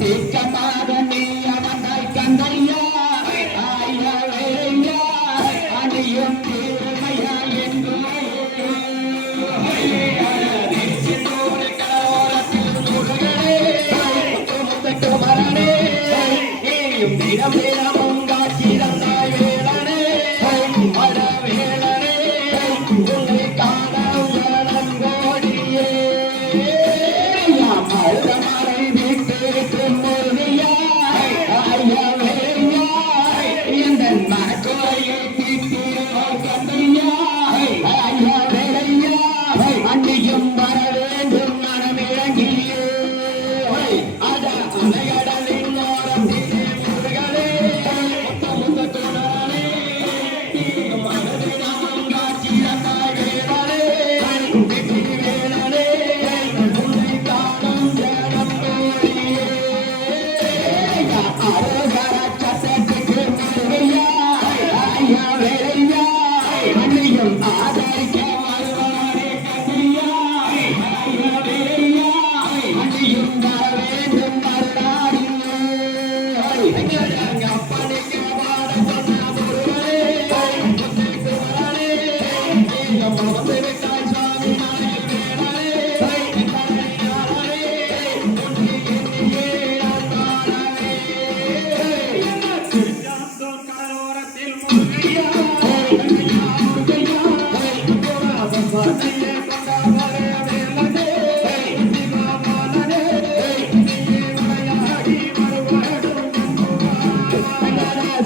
take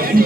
hey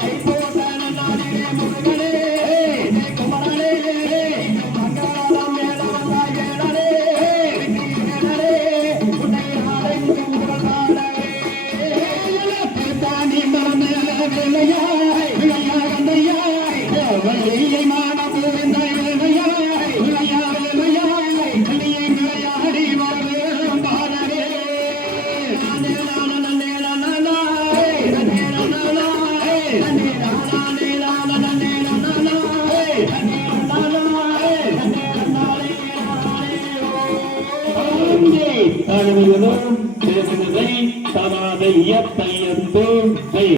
Thank you. தானமையதும் பேசுவதை தவாதை இயப்பையத்தும்